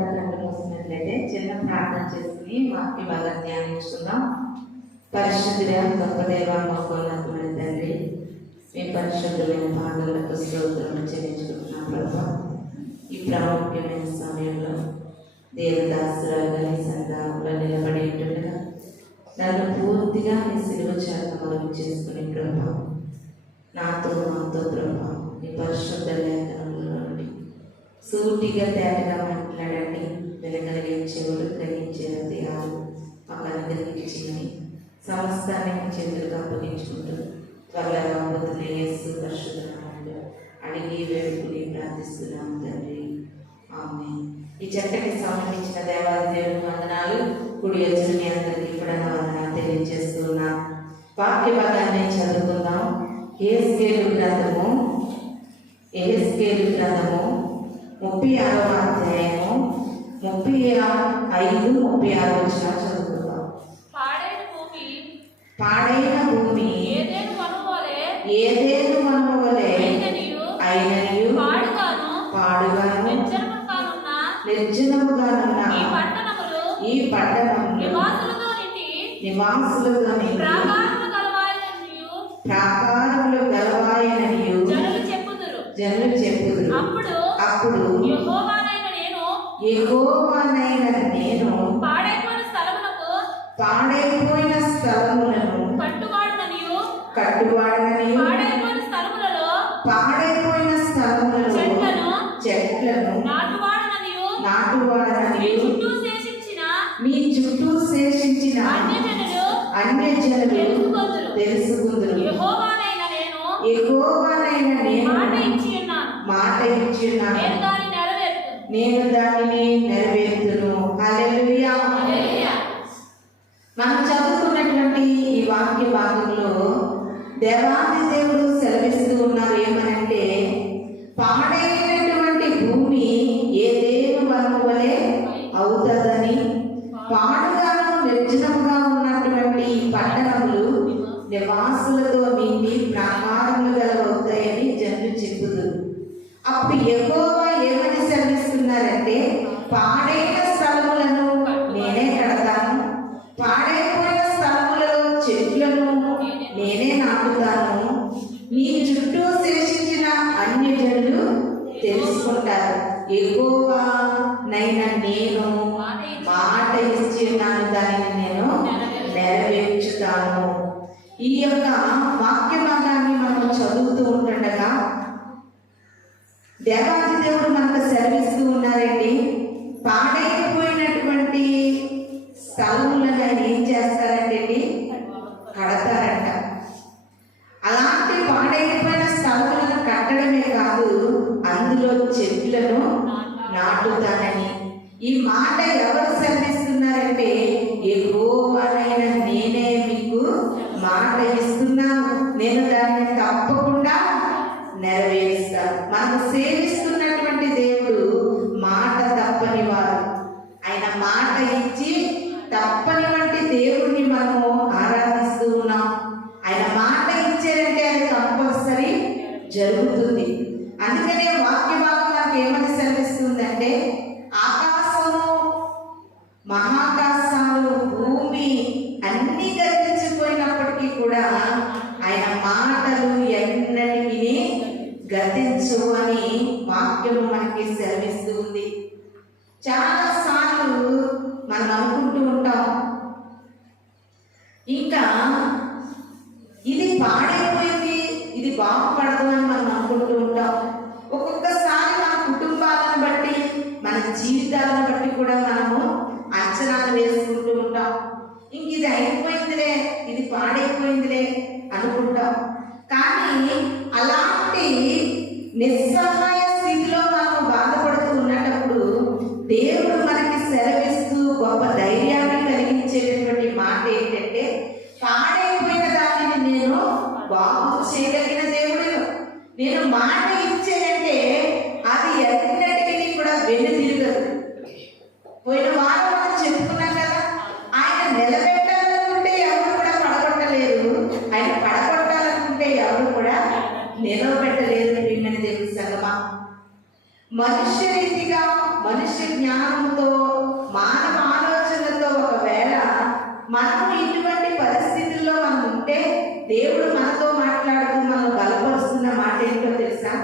కూడా కళ్ళు మూసినట్లయితే చిన్న ప్రార్థన చేసుకుని వాక్య బాగా ధ్యానించుకుందాం. పరిశుద్ధుడా గొప్ప దేవ మహోన్నతుడైన తండ్రి, మీ పరిశుద్ధమైన పాదాలకు స్తోత్రములు చెల్లించుకుంటున్నాం ప్రభా. ఈ ప్రాముఖ్యమైన సమయంలో దేవదాసురాలుగా నీ సంతానంలో నిలబడి ఉంటుండగా నన్ను పూర్తిగా మీ సిలువ చేత మనం చేసుకునే ప్రభా, నాతో మాతో ప్రభా నీ పరిశుద్ధ లేఖనంలో నుండి సూటిగా తేటగా మాట్లాడండి. వినగలిగే చెవులు, గ్రహించే హృదయాలు మాకు అనుగ్రహించింది. సమస్తాన్ని చేతులకు అప్పగించుకుంటూ త్వరగా రాబోతున్న యేసు పరిశుద్ధ నామములో అడిగి వేడుకుని ప్రార్థిస్తున్నాం తండ్రి, ఆమేన్. ఈ చక్కటి సంబంధించిన దేవాది దేవుని వందనాలు. కుడి వచ్చిన మీ అందరికీ కూడా వందనాలు తెలియజేస్తున్నాం. వాక్య భాగాన్ని చదువుకుందాం. యెహెజ్కేలు గ్రంథము 36వ అధ్యాయము 35, 36 వచనాలు చదువుకుందాం. పాడైన భూమి ఏదేను వనమువలె అయిననియు పాడుగాను నిర్జనముగానున్న ఈ పట్టణము నివాసులతో నిండి ప్రాకారములు గలవాయననియు జనులు చెప్పుదురు. అప్పుడు యెహోవానైన నేను పాడైపోయిన స్థలములను కట్టువాడననియు పాడైపోయిన స్థలములలో చెట్లను నాటువాడననియు మీ చుట్టూ శేషించిన అన్యజనులు తెలుసుకుందురు. యెహోవానైన నేను మాట ఇచ్చియున్నాను, నేను దానిని నెరవేర్తును. హల్లెలూయా. మనం చదువుకున్నటువంటి ఈ వాక్య భాగంలో దేవాది దేవుడు సెలవిస్తూ ఉన్నారు ఏమనంటే, పాడైనటువంటి భూమి ఏదేను వనము వలె అవుతుందని, పాడుగాను నిర్జనముగా ఉన్నటువంటి పట్టణములు నివాసులతో నిండి ప్రాకారములు గలవవుతాయని జనులు చెప్పుదురు. అప్పుడు యెహోవా ఏమని సెలవిస్తున్నారంటే, పాడైన స్థలములను నేనే కడతాను, పాడైపోయిన స్థలములలో చెట్లను నేనే నాటుతాను, నీ చుట్టూ శేషించిన అన్యజనులు తెలుసుకుంటారు. యెహోవా నైన నేను మాట ఇచ్చినాను, దానిని నేను నెరవేర్చుతాను. ఈ యొక్క వాక్య భాగాన్ని మనం చదువుతూ ఉంటుండగా దేవాది దేవుడు మనకు సెలవిస్తూ ఉన్నారండి. పాడైపోయినటువంటి స్థలములను ఆయన ఏం చేస్తారంటే కడతారంట. అలాంటి పాడైపోయిన స్థలములను కట్టడమే కాదు, అందులో చెట్లను నాటుతానని ఈ మాట ఎవరు సెలవిస్తున్నారంటే, యెహోవానైన నేనే మీకు మాట ఇస్తున్నాను, నేను దాన్ని తప్పకుండా నెరవేరుస్తాను. మనం సేవిస్తున్నటువంటి దేవుడు మాట తప్పని వారు. ఆయన మాట ఇచ్చి తప్పని వంటి దేవుడిని మనము ఆరాధిస్తూ ఉన్నాం. ఆయన మాట ఇచ్చారంటే అది కంపల్సరీ జరుగుతుంది. అందుకనే వాక్య భాగం మనకు ఏమని సెలవిస్తుందంటే, ఆకాశము, మహాకాశాలు, భూమి అన్ని గతించిపోయినప్పటికీ కూడా ఆయన మాటలు ఎన్నటికీ గతించు అని వాక్యము మనకి సెలవిస్తూ ఉంది. చాలా సార్లు మనం అనుకుంటూ ఉంటాం, ఇంకా ఇది పాడైపోయింది, ఇది బాగుపడదు అని మనం అనుకుంటూ ఉంటాం. ఒక్కొక్కసారి మన కుటుంబాలను బట్టి, మన జీవితాలను బట్టి కూడా మనము అంచనాలు వేసుకుంటూ ఉంటాం. ఇంక ఇది అయిపోయిందిలే, ఇది పాడైపోయిందిలే అనుకుంటాం. కానీ అలాంటి నిస్సహాయ స్థితిలో మనం బాధపడుతూ ఉన్నప్పుడు దేవుడు మనకి సెలవిస్తూ గొప్ప ధైర్యాన్ని కలిగించేటటువంటి మాట ఏంటంటే, పాడైపోయిన దానిని నేను బాగు చేయగలిగిన దేవుడు, నేను మాట ఇచ్చానంటే అది ఎన్నటికీ కూడా వెనుతిరగదు. పోయిన వారం మనం చెప్పుకున్నాం కదా, ఆయన నిలబెట్టాలనుకుంటే ఎవరు కూడా పడగొట్టలేరు, ఆయన పడగొట్టాలనుకుంటే ఎవరు కూడా నిలబెట్టలేరు. ప్రియమైన దేవుని సంగమా, మనుష్య రీతిగా మనిషి జ్ఞానంతో మానవ ఆలోచనలతో ఒకవేళ మనం ఇటువంటి పరిస్థితుల్లో మనం ఉంటే దేవుడు మనతో మాట్లాడుతూ మనం బలపరుస్తున్న మాట ఏంటో తెలుసా?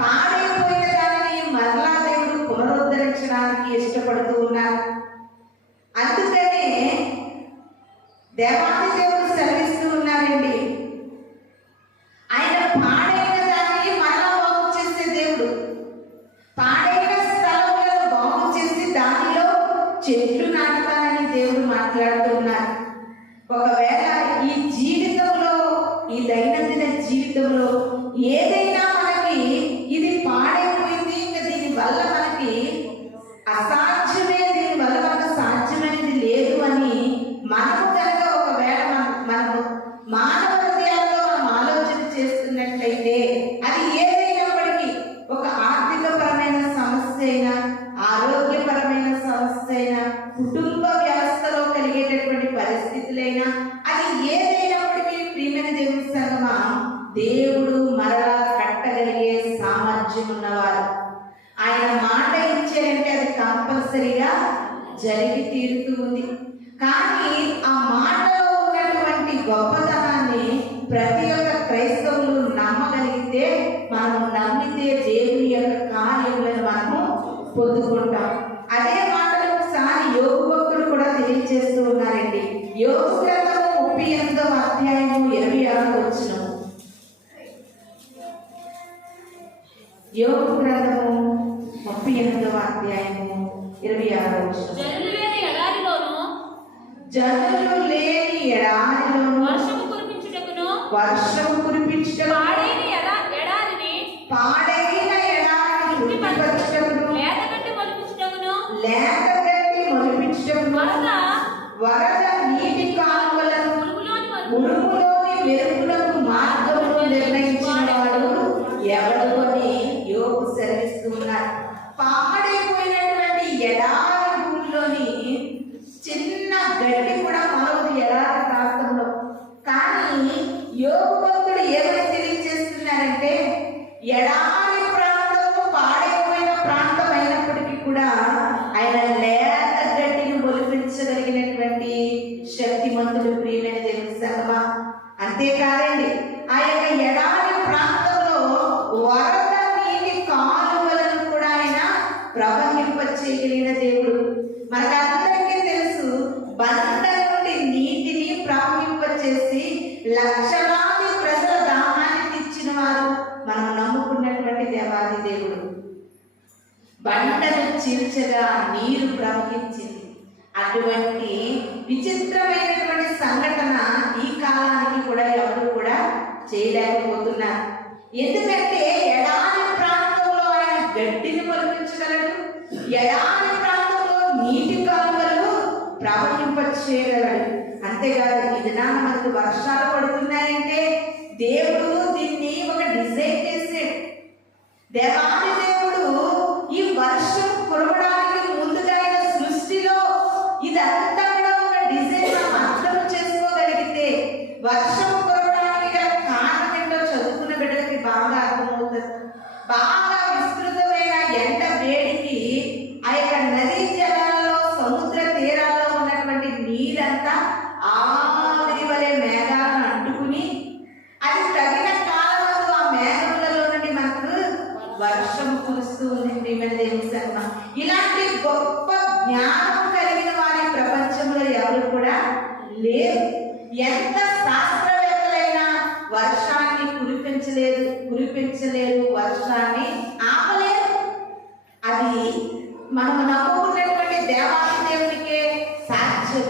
పాడైపోయిన దానిని మరలా దేవుడు పునరుద్ధరించడానికి ఇష్టపడుతూ ఉన్నారు. అందుకనే దేవాది దేవుడు సెలవిస్తూ ఉన్నారండి. ఆయన పాడైన దాన్ని మరలా బాగు చేసే దేవుడు. పాడైన స్థలంలో బాగు చేసి దానిలో చెట్లు నాటుతానని దేవుడు మాట్లాడుతూ ఉన్నారు. ఒకవేళ ఈ జీవితంలో, ఈ దైనందిన జీవితంలో ఏదైనా మనకి ఇది పాడైపోయింది, ఇంకా దీనివల్ల మనకి అసాధ్యమే, దీనివల్ల మనకు సాధ్యమైనది లేదు అని మనము కనుక ఒకవేళ మనము మానవ హృదయాల్లో మనం ఆలోచన చేస్తున్నట్లయితే అది ఏదైనప్పటికీ, ఒక ఆర్థికపరమైన సమస్య అయినా, ఆరోగ్యపరమైన సమస్య అయినా, కుటుంబ వ్యవస్థలో కలిగేటటువంటి పరిస్థితులైనా, అది ఏదైనప్పటికీ ప్రియమైన దేవుని సంగమా, దేవుడు మరలా కట్టగలిగే సామర్థ్యం ఉన్నవారు. ఆయన మాట ఇచ్చారంటే అది కంపల్సరీగా జరిగి తీరుతూ ఉంది. కానీ ఆ మాటలో ఉన్నటువంటి గొప్పతనాన్ని ప్రతి ఒక్క క్రైస్తవులు నమ్మగలిగితే, మనం నమ్మితే దేవుని యొక్క కార్యములను మనము పొందుకుంటాం. అదే మాటలు ఒకసారి యోగు భక్తుడు కూడా తెలియజేస్తూ ఉన్నారండి. యోగు గ్రంథము 38వ అధ్యాయము 26వ వచనం. యోగు గ్రంథము 38వ అధ్యాయము 26వ వచనం. జనులు లేని ఎడారిలోను వర్షము కురిపించుటకును పాడైన ఎడారిని తృప్తిపరచుటకును లేతగడ్డి మొలిపించుటకును వరద నీటి కాలువలను ఉరుములోని మెరుపులకు మార్గమును నిర్ణయించిన వాడు ఎవడు అని యోగు సెలవిస్తున్నారు. పాడైపోయినటువంటి ఎడారి భూమిలోని చిన్న గడ్డి కూడా మొలవదు ఎడారి ప్రాంతంలో. కానీ యోగు భక్తుడు ఏమని తెలియజేస్తున్నారంటే, ఎడారి ప్రాంతము పాడైపోయిన ప్రాంతం అయినప్పటికీ కూడా ఆయన లేత గడ్డిని మొలిపించగలిగినటువంటి శక్తిమంతుడు ప్రియమైన దేవుని సంగమా. అంతేకాదండి, ఆ యొక్క ఎడారి ప్రాంతంలో వరద నీటి కాలువలను కూడా ఆయన ప్రవహింపచేయగలిగిన దేవుడు. మనకందరికీ తెలుసు, బండ నుండి నీటిని ప్రవహింపచేసి లక్షలాది ప్రజల దాహాన్ని తీర్చిన వారు మనం నమ్ముకున్నటువంటి దేవాది దేవుడు. బండను చీల్చగా నీరు ప్రవహించింది. అటువంటి విచిత్రమైనటువంటి సంఘటన ఈ కాలానికి కూడా ఎవరు కూడా చేయలేకపోతున్నారు. ఎందుకంటే ఎడారి ప్రాంతంలో ఆయన గడ్డిని మొలిపించగలడు, ఎడారి ప్రాంతంలో నీటి కాలువలు ప్రవహింపచేయగలడు. అంతేకాదు, ఈ దినాన మనకు వర్షాలు పడుతున్నాయంటే దేవుడు దీన్ని ఒక డిజైన్ చేసాడు. దేవాది దేవుడు ఈ వర్షం కురవడానికి ముందుగా ఆయన సృష్టిలో ఇదంతా కూడా ఒక డిజైన్ మనం అర్థం చేసుకోగలిగితే, వర్షం కురవడానికి గల కారణం ఏంటో చదువుకున్న బిడ్డలకి బాగా అర్థమవుతుంది. బాగా విస్తృతమైన ఎండ వేడికి ఆ యొక్క నదీ జలాల్లో, సముద్ర తీరాల్లో ఉన్నటువంటి నీరంతా ఆవిరి వలె మేఘాలను అంటుకుని, అది తగిన కాలంలో ఆ మేఘములలో నుండి మనకు వర్షం కురుస్తూ ఉంది. ప్రియమైన దేవుని సంగమా, ఇలాంటి గొప్ప జ్ఞానం కలిగిన వారి ప్రపంచంలో ఎవరు కూడా లేరు. ఎంత శాస్త్రవేత్తలైనా వర్షాన్ని కురిపించలేదు, వర్షాన్ని ఆపలేదు. అది మనం నమ్ముకున్నటువంటి దేవాది దేవునికే సాధ్యం.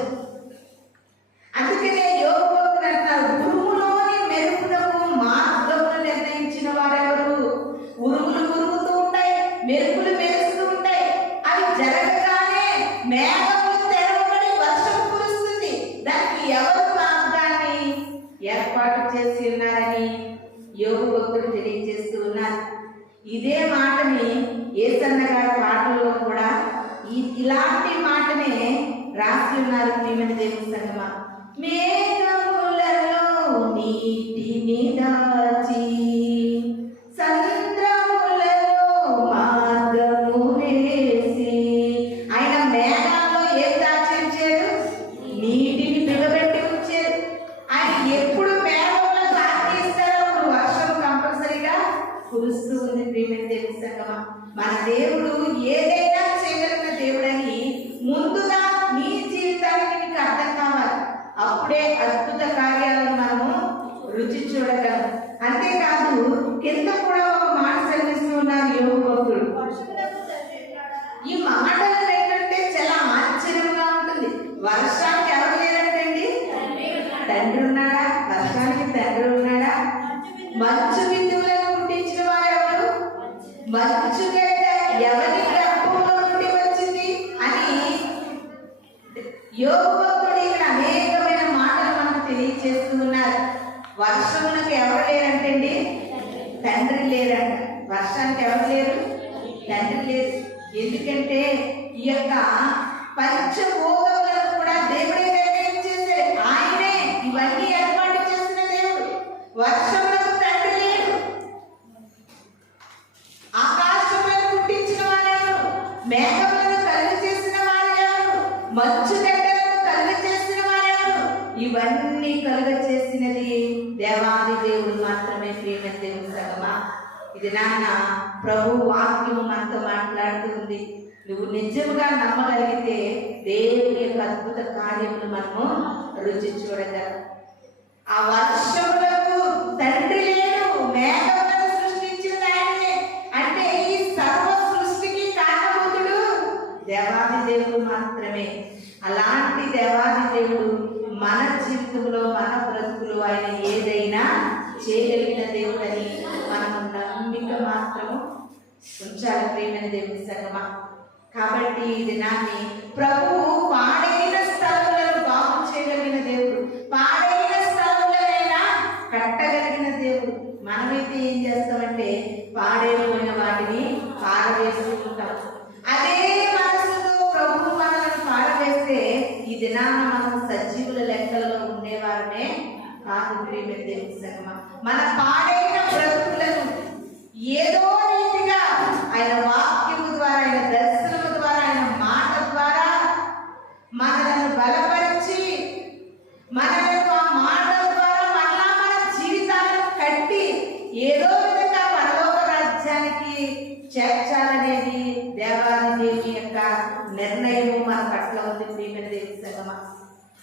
అందుకనే యోగు భక్తుడు అంటారు, ఉరుములోని మెరుపులకు మార్గమును నిర్ణయించిన వారెవరు? ఉరుములు ఉరుగుతూ ఉంటాయి, మెరుపులు మెరుస్తూ ఉంటాయి. అవి జరగగానే మేఘములు తెరవబడి వర్షం కురుస్తుంది. దానికి ఎవరు మార్గాన్ని ఏర్పాటు చేసి ఉన్నారని యోగు భక్తుడు తెలియజేస్తూ ఉన్నారు. ఇదే మాటని యేసన్న గారి పాటల్లో కూడా ఇలాంటి మాటనే రాసి ఉన్నారు. ప్రియమైన దేవుని సంగమా, మేఘములలో నీటిని దాచి సంద్రములలో మార్గము వేసి మాటలు ఏంటంటే చాలా ఆశ్చర్యంగా ఉంటుంది. వర్షానికి ఎవరు లేరంటండి? తండ్రి ఉన్నాడా? వర్షానికి తండ్రి ఉన్నాడా? మంచు బిందువులను పుట్టించిన వారు ఎవరు? మంచు గడ్డ ఎవరి గర్భంలో నుండి వచ్చింది అని యోబు భక్తుడు ఇక్కడ అనేకమైన మాటలు మనకు తెలియజేస్తూ ఉన్నారు. వర్షములకు ఎవరు లేరంటండి? తండ్రి లేరంట. వర్షానికి ఎవరు లేరు? తండ్రి లేరు. ఎందుకంటే ఈ యొక్క పంచభూతములను కూడా దేవుడే నిర్ణయించేశాడు. ఆయనే ఇవన్నీ ఏర్పాటు చేసిన దేవుడు. వర్షములకు తండ్రి లేడు. ఆకాశములను పుట్టించిన వారెవరు? మేఘములను కలుగు చేసిన వారెవరు? మంచు గడ్డలను కలుగు చేసిన వారెవరు? ఇవన్నీ కలుగ చేసినది దేవాది దేవుడు మాత్రమే. ప్రియమైన దేవుడు సగమా, ఇది నాన్న ప్రభు వాక్యము మనతో మాట్లాడుతుంది. నువ్వు నిజంగా నమ్మగలిగితే దేవుని యొక్క అద్భుత కార్యములు మనము రుచి చూడగలం. ఆ వర్షములకు తండ్రి లేడు, మేఘములను సృష్టించిన ఆయనే. అంటే ఈ సర్వ సృష్టికి కారణభూతుడు దేవాది దేవుడు మాత్రమే. అలాంటి దేవాది దేవుడు మన జీవితంలో మన బ్రతుకులు ఆయన ఏదైనా చేయగలిగిన దేవుడని మనము నమ్మిక మాత్రము ఉంచాలి. ప్రియమైన దేవుని సంగమా, కాబట్టి ఈ దినాన్ని ప్రభువు పాడైన స్థలములను బాగు చేయగలిగిన దేవుడు, పాడైన స్థలములైనా కట్టగలిగిన దేవుడు. మనమైతే ఏం చేస్తామంటే పాడైపోయిన వాటిని పారవేసుకుంటాం. అదే మనసుతో ప్రభువు మనల్ని పారవేస్తే ఈ దినాన మనం సజీవుల లెక్కలలో ఉండేవారమే కాదు. ప్రియమైన దేవుని సంగమా, మన పాడైన బ్రతుకులను ఏదో రీతిగా ఆయన వాక్యము ద్వారా, ఆయన దర్శనము ద్వారా, ఆయన మాట ద్వారా మనలను బలపరిచి మనకు ఆ మాట ద్వారా మళ్ళా మన జీవితాలను కట్టి ఏదో విధంగా పరలోక రాజ్యానికి చేర్చాలనేది దేవాది దేవుని యొక్క నిర్ణయము మన పట్ల ఉంది. ప్రియమైన దేవుని సంగమా,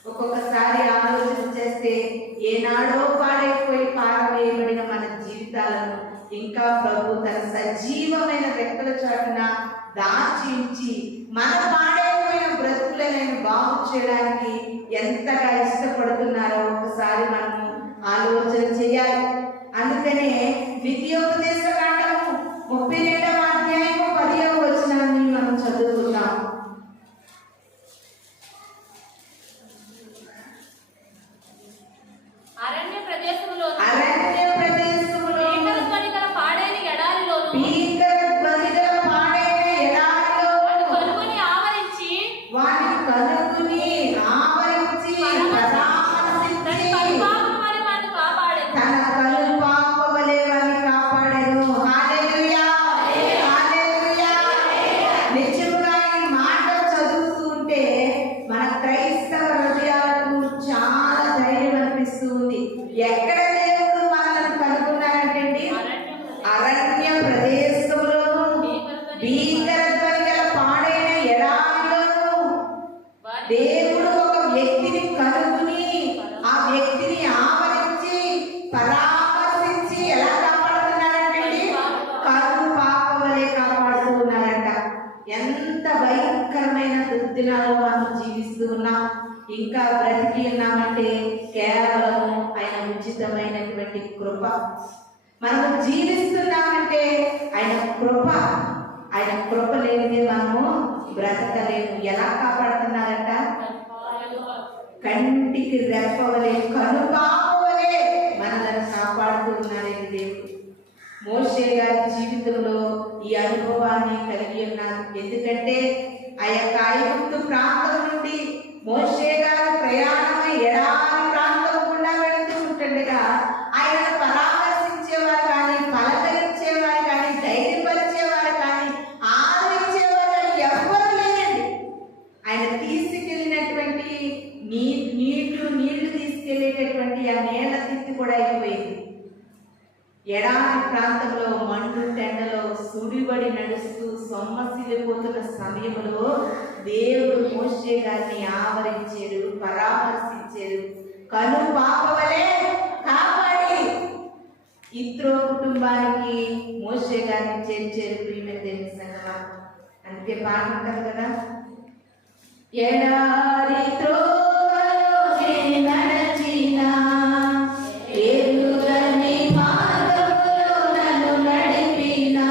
ఒక్కొక్కసారి ఆలోచన చేస్తే ఏనాడో పాడైపోయి పారవేయబడిన మన జీవితాలను ఇంకా ప్రభు తన సజీవమైన రెక్కల చాటున దాచి ఉంచి మన పాడైపోయిన బ్రతుకులను బాగు చేయడానికి ఎంతగా ఇష్టపడుతున్నారో ఒకసారి మనము ఆలోచన చేయాలి. అందుకనే ద్వితీయోపదేశ కాండము 32వ అధ్యాయము 10వ వచనాన్ని మనం చదువుకుందాం. అరణ్య ప్రదేశములో ఎక్కడ దేవుడు మనల్ని కనుగొన్నారంటండి? అరణ్య ప్రదేశంలోను, భీకర ధ్వని గల పాడైన ఎడారిలోను దేవుడు ఒక వ్యక్తిని కనుగొని ఆ వ్యక్తిని ఆవరించి పరామర్శించి ఎలా కాపాడుతున్నారంటండి? కరువు పాప వలె కాపాడుతూ ఉన్నారంట. ఎంత భయంకరమైన దుర్దినాల్లో మనం జీవిస్తూ ఉన్నాం. ఇంకా బ్రతికి ఉన్నామంటే కేవలం ఆయన ఉచితమైనటువంటి కృప. మనము జీవిస్తున్నామంటే ఆయన కృప. ఆయన కృప లేనిదే మనము బ్రతకలేము. ఎలా కాపాడుతున్నారంట? కంటికి రెప్పవలే, కనుపాపవలే మనల్ని కాపాడుతూ ఉన్నారండి దేవుడు. మోషే గారి జీవితంలో ఈ అనుభవాన్ని కలిగి ఉన్నారు. ఎందుకంటే ఆ యొక్క ఐగుప్తు ప్రాంతం నుండి మోషే గారు ప్రయాణమై ఎడారి ప్రాంతం గుండా వెళుతూ ఉంటుండగా ఆయన పరామర్శించేవారు కానీ, పలకరించేవారు కానీ, ధైర్యపరిచేవారు కానీ, ఆదరించేవారు కానీ ఎవ్వరూ లేరండి. ఆయన తీసుకెళ్ళినటువంటి నీళ్లు తీసుకెళ్లేటటువంటి ఆ నీళ్ల తిత్తి కూడా అయిపోయింది. ఎడారి ప్రాంతంలో మండు టెండలో సుడిబడి నడుస్తూ సొమ్మసిల్లిపోతున్న సమయంలో దేవుడు మోషే గారిని ఆవరించాడు, పరామర్శించాడు. కను పాపవలే కాపాడి ఇత్రో కుటుంబానికి మోషే గారిని చేర్చారు. ప్రియమైన దేవుని సంగమా, అందుకే పాట ఉంటుంది కదా, ఎడారి త్రోవలో నేను నడచినా ఎరుగని మార్గములో నన్ను నడిపినా,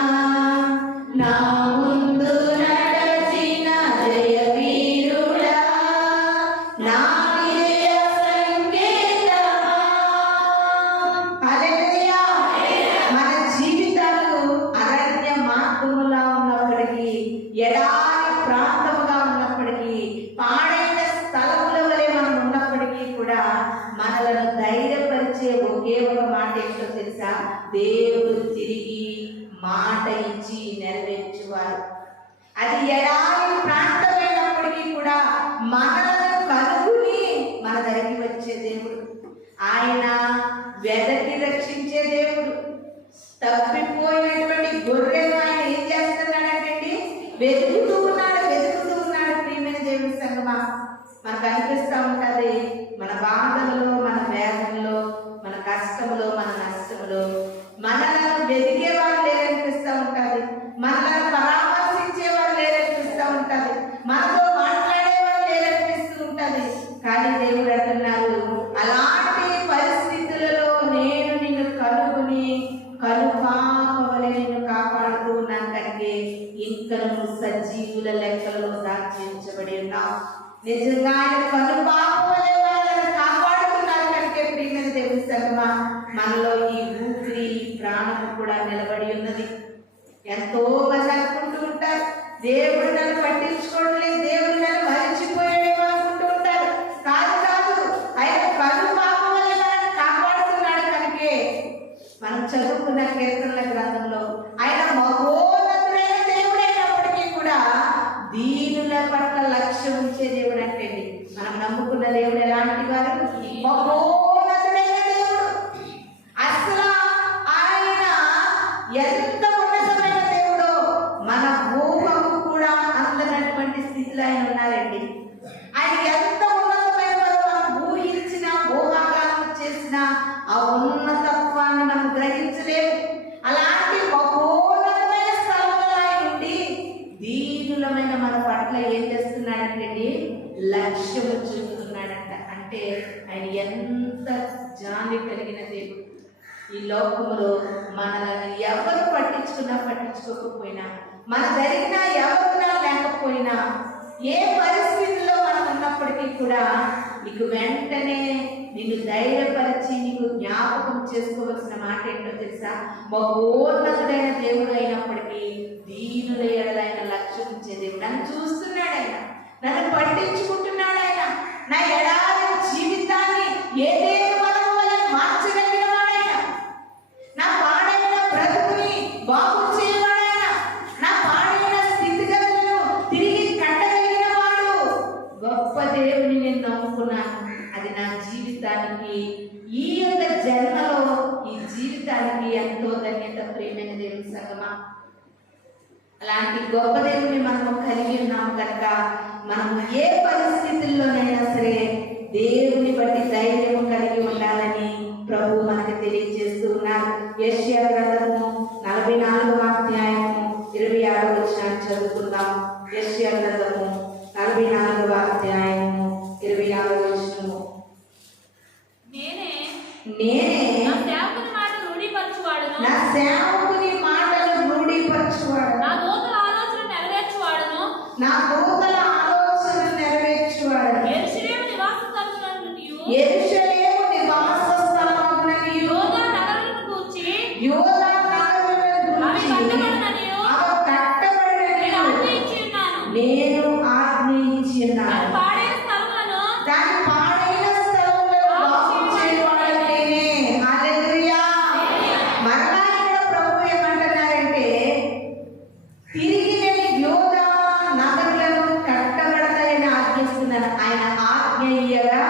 నా ముందు నడచిన జయవీరుడా, నా విజయ సంకేతమా. హల్లెలూయా. మన జీవితాలు అరణ్య మార్గములా ఉన్నప్పటికీ, ఎడారి ప్రాంతముగా ఉన్నప్పటికీ, పాడైన స్థలముల వలె మనం ఉన్నప్పటికీ కూడా మనలను ధైర్యపరిచే ఒకే ఒక మాట ఏంటో తెలుసా? దేవుడు తిరిగి మాట ఇచ్చి నెరవేర్చువారు. అది ఎడారి ప్రాంతమైనప్పటికీ కూడా మనలను కనుగొని మన దగ్గరికి వచ్చే దేవుడు. ఆయన వెదకి రక్షించే దేవుడు. తప్పిపోయినటువంటి గొర్రెలు ఆయన ఏం చేస్తున్నాడంటే వెతుకుతూ ఉన్నాడు. ప్రియమైన దేవుడి సంగమా, మనకు అనిపిస్తూ ఉంటుంది మన బాధల్లో, మన వేదనలో, మన కష్టంలో, మన నష్టంలో మనలను వెతికే వాళ్ళు లేరనిపిస్తూ ఉంటుంది, మనలను పరామర్శించే వాళ్ళు లేరనిపిస్తూ ఉంటుంది, మనతో మాట్లాడే వాళ్ళు లేరనిపిస్తూ ఉంటుంది. కానీ దేవుడు అంటున్నారు, అలాంటి పరిస్థితులలో నేను నిన్ను కనుగొని కనుపాపవలే నిన్ను కాపాడుతూ ఉన్నాను కనుక ఇంకా నువ్వు సజీవుల లెక్కలో దాచించబడి ఉన్నావు. నిజంగా ఆయన కనుపాపవలే వాళ్ళని కాపాడుతున్నారు కనుక ప్రియమైన దేవుని సంగమా, మనలో ఈ ఊపిరి, ఈ ప్రాణము కూడా నిలబడి ఉన్నది. ఎంతో మంది అనుకుంటూ ఉంటారు, దేవుడు నన్ను పట్టించుకోవడం లేదు, దేవుడు నన్ను మరిచిపోయాడేమో అనుకుంటూ ఉంటారు. కాదు కాదు, ఆయన కనుపాపవలే మనల్ని కాపాడుతున్నాడు కనుకే మనం చదువుకున్న కీర్తనల గ్రంథంలో ఆయన మహోన్నతుడైన దేవుడైనప్పటికీ కూడా దీనుల పట్ల లక్ష్యం ఉంచే దేవుడు అంటే మనం నమ్ముకున్న దేవుడు ఎలాంటి వారు? మహోన్నతుడైన దేవుడు. అసలు ఆయన ఎంత ఉన్నతమైన దేవుడో మన ఊహకు కూడా అందనటువంటి స్థితిలో ఆయన ఉన్నారండి. ఆయన ఎంత ఉన్నతమైన వారు మనం ఊహించిన, ఊహాగానం చేసిన ఆ ఉన్నతత్వాన్ని మనం గ్రహించలేము. అలాంటి మహోన్నతమైన స్థలంలో ఆయన ఉండి దీనులమైన మన పట్ల ఏం చేస్తున్నాడంటే లక్ష్యము చూపుతున్నాడంట. అంటే ఆయన ఎంత జాలి కలిగిన దేవుడు. ఈ లోకములో మనల్ని ఎవరు పట్టించుకోకపోయినా, మన జరిగిన ఎవరున్నా లేకపోయినా, ఏ పరిస్థితుల్లో మనం ఉన్నప్పటికీ కూడా నీకు వెంటనే నిన్ను ధైర్యపరిచి నీకు జ్ఞాపకం చేసుకోవాల్సిన మాట ఏంటో తెలుసా? మహోన్నతుడైన దేవుడు అయినప్పటికీ దీనుల ఎడలైన లక్ష్యం ఇచ్చే దేవుడు. నన్ను చూస్తున్నాడు ఆయన, నన్ను పట్టించుకుంటున్నాడు ఆయన. నా ఎడారి జీవితాన్ని ఏదేని వరం వల్ల మార్చగలిగిన వాడైన, నా పాడైన బ్రతుకుని బాగు చేయవాడైన, నా పాడైన స్థితిగతులను తిరిగి కట్టగలిగిన వాడు. గొప్ప దేవుని నేను నమ్ముకున్నాను. అది నా జీవితానికి, ఈ యొక్క జన్మలో ఈ జీవితానికి ఎంతో ధన్యత. ప్రియమైన దేవుని సంగమా, అలాంటి గొప్ప దేవుని మనం కలిగి ఉన్నాము కనుక మనం ఏ పరిస్థితుల్లోనైనా సరే దేవుని బట్టి ధైర్యం కలిగి ఉండాలని ప్రభు మనకు తెలియజేస్తూ ఉన్నారు. యెషయా గ్రంథము 44వ అధ్యాయము 26వ వచనాన్ని చదువుకుందాం. యెషయా గ్రంథము 44వ అధ్యాయము 26వ వచనము. నేనే నా సేవకుని మాటలు రూఢీపరచువాడును, నా సేవకుని మాటలు రూఢీపరచువాడు, నా దూతల ఆలోచన నెరవేర్చువాడును, నా దూతల ఆలోచన నెరవేర్చువాడు. యెరూషలేము నివాస స్థలముననియు, యెరూషలేము నివాస స్థలముననియు, యోధా నగరులను గూర్చి, యోధా నగరులను గూర్చి అవి కట్టబడినని నేను ఆజ్ఞయించి ఉన్నాను. నేను ఆజ్ఞయించి ఉన్నాను. పాడైన స్థలములను, దాని పాడైన స్థలములను బాగు చేయవాడు నేనే. హల్లెలూయా. మరలా ఇక్కడ ప్రభు ఏమంటున్నారంటే తిరిగి నేను యోధా నగరులను కట్టబడతాయని ఆజ్ఞిస్తున్నాను. ఆయన ఆజ్ఞ ఇయ్యగా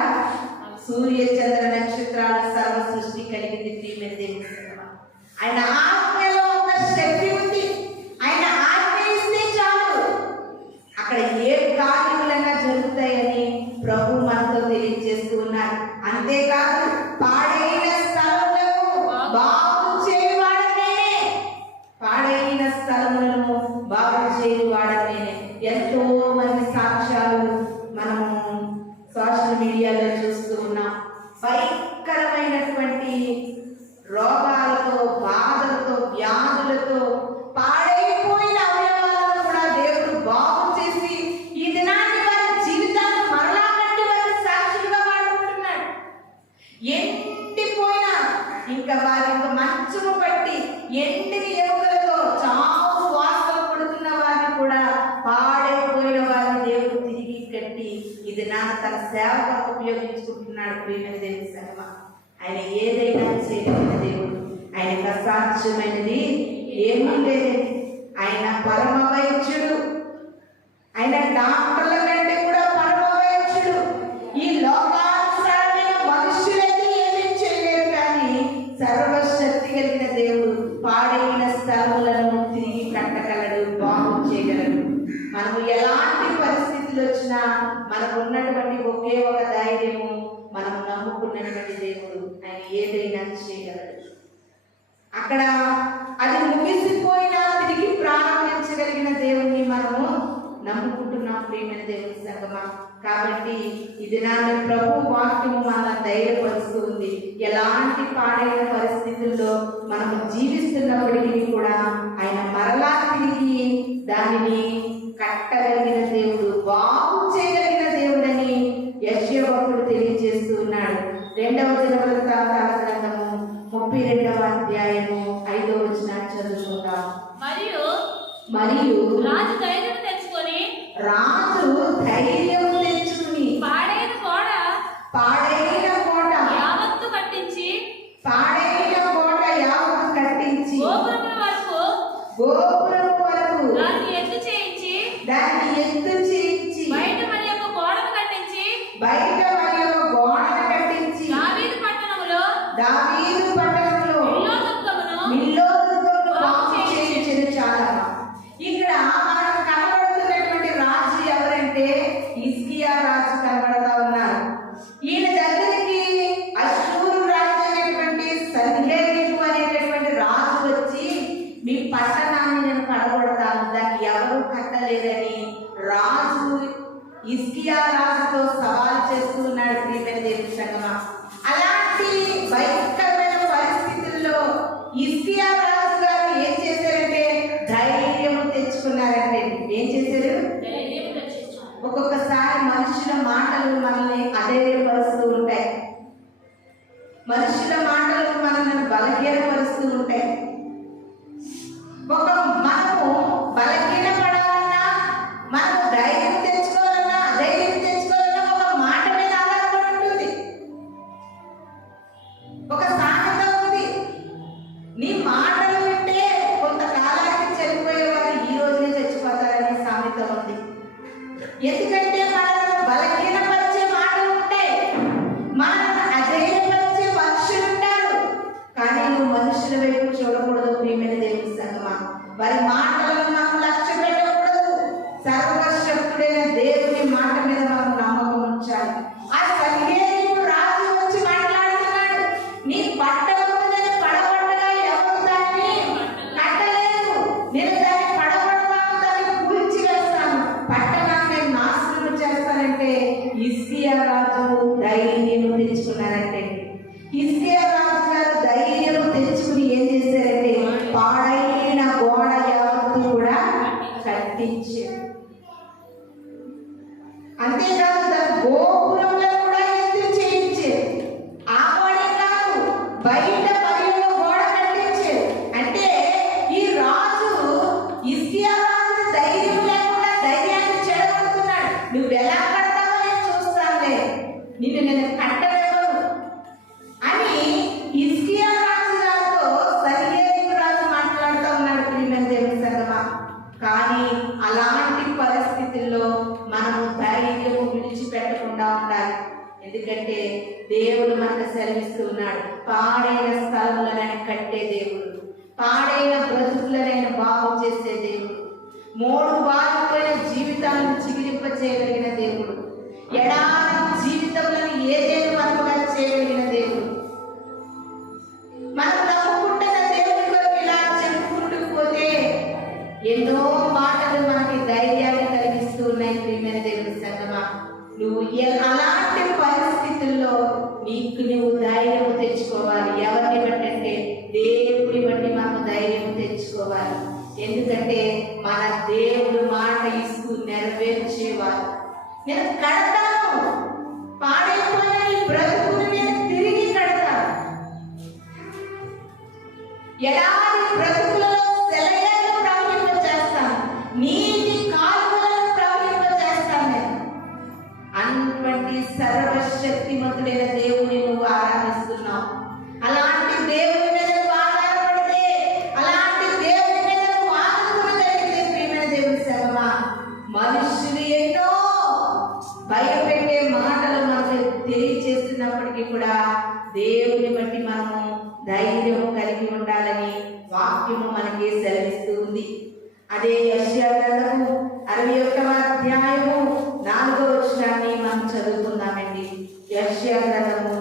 సూర్య చంద్ర నక్షత్రాల సర్వ సృష్టి కలిగింది. ప్రియమైన దేవుని సంగమా, ఆయన ఆజ్ఞలో ఉన్న శక్తి ఉంది. ఆయన ఆజ్ఞ ఇస్తే చాలు, అక్కడ ఏ కార్యములైనా జరుగుతాయని ప్రభు మనతో తెలియజేస్తూ ఉన్నారు. అంతేకాదు పాడైన స్థలములను బాగు చేయవాడనే, పాడైన స్థలములను బాగు చేయవాడనే పెట్టి ఇది తన సేవగా ఉపయోగించుకుంటున్నాడు. ప్రియమైన దేవుని సంగమా, ఆయన ఏదైనా చేయగలిగిన దేవుడు. ఆయనకు అసాధ్యమైనది ఏమీ లేదండి. ఆయన పరమ వైద్యుడు. ఆయన డాక్టర్ల కంటే కూడా పరమ వైద్యుడు. ఈ లోకానుసారమైన మనుషులైతే ఏమీ చేయలేరు, కానీ సర్వశక్తి కలిగిన దేవుడు పాడైన స్థలములను తిరిగి కట్టగలడు, బాగు చేయగలడు. మనము ఎలాంటి పరిస్థితులు వచ్చినా మనకు ఉన్నటువంటి ఒకే ఒక ధైర్యము, మనం నమ్ముకున్నటువంటి దేవుడు ఆయన ఏదైనా చేయగలడు. అక్కడ అది ముగిసిపోయినా తిరిగి ప్రారంభించగలిగిన దేవుణ్ణి మనము నమ్ముకుంటున్నాం. ప్రియమైన దేవుని సంగమా, కాబట్టి ఇది ప్రభు వాక్యము మన ధైర్యపరుస్తూ ఉంది. ఎలాంటి పాడైన పరిస్థితుల్లో మనము జీవిస్తున్నప్పటికీ కూడా ఆయన మరలా తిరిగి దానిని కట్టగలిగిన దేవుడు, బాగు చేయగలిగిన దేవుడని యెషయా భక్తుడు తెలియజేస్తూ ఉన్నాడు. 2వ దినవృత్తాంతాల గ్రంథము 32వ అధ్యాయము 5వ వచనం చదువుకుందాం. మరియు రాజు ధైర్యం తెచ్చుకొని పాడైన కోట యావత్తు కట్టించి గోపురం వరకు దాన్ని ఎత్తు చేయించి బయట మరి ఒక గోడను కట్టించి దావీదు పట్టణంలో మిల్లో దుర్గమును బాగు చేయించెను. చాలా ఇక్కడ మనకు కనబడుతున్నటువంటి రాజు ఎవరంటే హిజ్కియా రాజు కనబడతా ఉన్నారు. ఈయన దగ్గరికి అష్షూరు రాజు అనేటువంటి సన్హెరీబు అనేటటువంటి రాజు వచ్చి, మీ పట్టణాన్ని నేను కడగొడతాను, దాన్ని ఎవరు కట్టలేదని రాజు హిజ్కియా రాజుతో సవాల్ చేస్తూ ఉన్నాడు. ప్రియమైన దేవుని సంగమా, అలాంటి భయంకరమైన పరిస్థితుల్లో హిజ్కియా రాజు గారు ఏం చేశారంటే ధైర్యం తెచ్చుకున్నారంటే. ఏం చేశారు? ఒక్కొక్కసారి మనుషుల మాటలు మనల్ని అధైర్యపరుస్తూ ఉంటాయి. మనుషుల మాటలు మనల్ని బలహీనపరుస్తూ ఉంటాయి. మనము బలహీనపడాలన్నా, మనము ధైర్యం తెచ్చుకోవాలన్నా, అధైర్యం తెచ్చుకోవాలన్నా ఒక మాట మీద ఆధారపడి ఉంటుంది. ఒక సామెత ఉంది, నీ మాటలు వింటే కొంతకాలానికి చనిపోయే వారు ఈ రోజునే చచ్చిపోతారనే సామెత ఉంది. ఎందుకంటే మనల్ని బలహీనపరిచే మాటలు ఉంటాయి, మనల్ని అధైర్యపరిచే మనుషులు ఉంటారు. కానీ నువ్వు మనుషుల వైపు చూడకూడదు. ప్రియమైన దేవుని సంగమా, వారి మాటలను మనం లక్ష్య పెట్టకూడదు. సర్వశక్తుడైన దేవుని మాట మీద మనం నమ్మకం ఉంచాలి. ఆ సన్హెరీబు రాజు వచ్చి మాట్లాడుతున్నాడు, నీ పట్టణమును నేను పడగొట్టగా ఎవరు దాన్ని కట్టలేదు, నేను దాన్ని పడగొడతాను, దాన్ని కూల్చివేస్తాను, పట్టణాన్ని నేను నాశనం చేస్తానంటే హిజ్కియా రాజు ధైర్యం తెచ్చుకున్నారంటే. హిజ్కియా రాజు గారు ధైర్యం తెచ్చుకుని ఏం చేశారంటే పాడైన గోడ యావత్తు కూడా కట్టించారు. అంతేకాదు దాని గోపురంలో కూడా ఎత్తు చేయించారు. ఆ గోడే కాదు, బయట మరియు గోడ కట్టించారు. అంటే ఈ రాజు హిజ్కియా రాజు ధైర్యం లేకుండా ధైర్యాన్ని చెడగొడుతున్నాడు. నువ్వు ఎలా కడతావో నేను చూస్తానులే, నిన్ను నేను కట్టలేవు అని హిజ్కియా రాజు గారితో సన్హెరీబు రాజు మాట్లాడుతూ ఉన్నాడు. ప్రియమైన దేవుని సంగమా, కానీ అలాంటి పరిస్థితుల్లో మనము ధైర్యము విడిచిపెట్టకుండా ఉండాలి. ఎందుకంటే దేవుడు మనకు సెలవిస్తూ ఉన్నాడు, పాడైన స్థలములను కట్టే దేవుడు, పాడైన బ్రతుకులనైనా బాగు చేసే దేవుడు, మోడు బారిపోయిన జీవితాలను చిగిరింప చేయగలిగిన దేవుడు, ఎడారి జీవితములను ఏదేను వరకుగా చేయగలిగిన దేవుడు. మనం నమ్ముకుంటున్న దేవుని కొరకు ఇలా చెప్పుకుంటూ పోతే ఎన్నో మాటలు మనకి ధైర్యాన్ని కలిగిస్తూ ఉన్నాయి. ప్రియమైన దేవుని సంగమా, నువ్వు అలాంటి పరిస్థితుల్లో నీకు నువ్వు ధైర్యం తెచ్చుకోవాలి. ఎవరిని బట్టి అంటే దేవుని బట్టి మనం ధైర్యం తెచ్చుకోవాలి. ఎందుకంటే మన దేవుడు మాట ఇస్తూ నెరవేర్చేవారు. నేను కడతాను, పాడైపోయిన ఈ బ్రతుకుని నేను తిరిగి కడతాను, ఎడారి బ్రతుకులలో సెలయేళ్లు ప్రవహింప చేస్తాను, నీటి కాలువలను ప్రవహింప చేస్తాను. నేను సర్వశక్తిమంతుడైన దేవుని నువ్వు ఆరాధిస్తున్నావు. అలాంటి దేవుని మీద నువ్వు ఆధారపడితే, అలాంటి దేవుని మీద నువ్వు ఆధారపడగలిగితే ప్రియమైన దేవుని సేవమా, మనుషులు ఎన్నో భయపెట్టే మాటలు మనకు తెలియచేస్తున్నప్పటికీ కూడా దేవుని బట్టి మనము ధైర్యం కలిగి ఉండాలని వాక్యము మనకి సెలవిస్తూ ఉంది. అదే యెషయా గ్రంథము 61వ అధ్యాయము 4వ వచనాన్ని మనం చదువుకుందామండి. యెషయా గ్రంథము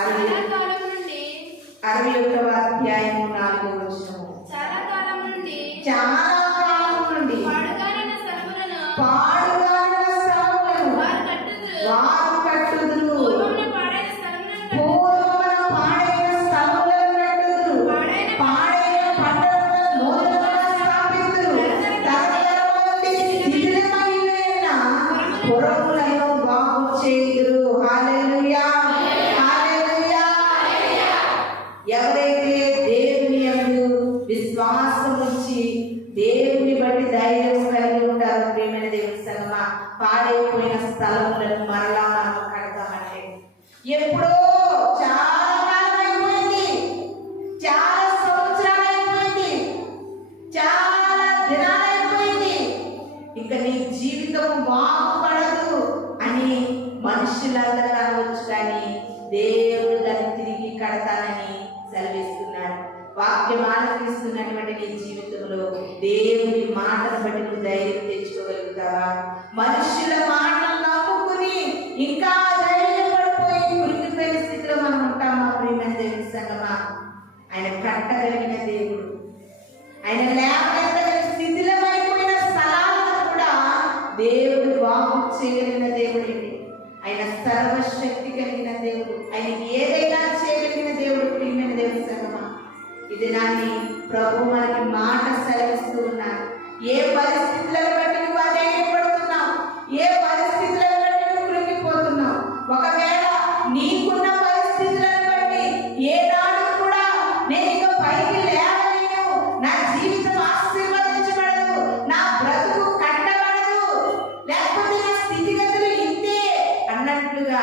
61వ అధ్యాయము 4వ వచనము. చాలా కాలం నుండి పాడుగారిన స్థలములను వారు కట్టుదురు, పూర్వమున పాడైన స్థలములను కట్టుదురు, పాడైన పట్టణములను నూతనముగా స్థాపింతురు, తరతరముల శిథిలమైన పురములను బాగు చేయుదురు. హల్లెలూయా, హల్లెలూయా. ఎవరైతే దేవుని యందు విశ్వాసం ఉంచి దేవుని బట్టి ధైర్యం కలిగి ఉంటారో ప్రియమైన దేవుని సంగమా, పాడైపోయిన స్థలములను మరలా మనం కడతామంటే ఎప్పుడో చాలా కాలం అయిపోయింది, చాలా సంవత్సరాలు అయిపోయింది, చాలా దినాలు అయిపోయింది, ఇంకా నీ జీవితం బాగుపడదు అని మనుషులందరూ అనవచ్చు, కానీ దేవుడు దాన్ని తిరిగి కడతానని సెలవిస్తున్నాడు. వాక్యం ఆలకిస్తున్నటువంటి నీ జీవితంలో దేవుని మాటను బట్టి నువ్వు ధైర్యం తెచ్చుకోగలుగుతావా? మనుషుల మాటలు నమ్ముకుని ఇంకా ధైర్యం పడిపోయి కురిగిపోయిన స్థితిలో మనం ఉంటామా? ప్రియమైన దేవుని సంగమా, ఆయన కట్టగలిగిన దేవుడు, ఆయన లేవనెత్తగలిగిన స్థితిలమైపోయిన స్థలాలను కూడా దేవుడు బాగు చేయగలిగిన దేవుడు. ఆయన సర్వశక్తి కలిగిన దేవుడు, ఆయనకి ఏదైనా చేయగలిగిన దేవుడు. ప్రియమైన దేవుని సంగమా, ఇది నాని ప్రభు మనకి మాట సెలవిస్తూ ఉన్నారు. ఏ పరిస్థితులను బట్టి నువ్వు అధైర్యపడుతున్నావు, ఏ పరిస్థితులను బట్టి నువ్వు కృంగిపోతున్నావు, ఒకవేళ నీకున్న పరిస్థితులను బట్టి ఏనాడు కూడా నేను ఇక పైకి లేవలేను, నా జీవితం ఆశీర్వదించబడదు, నా బ్రతుకు కట్టబడదు, లేకపోతే నా స్థితిగతులు ఇంతే అన్నట్లుగా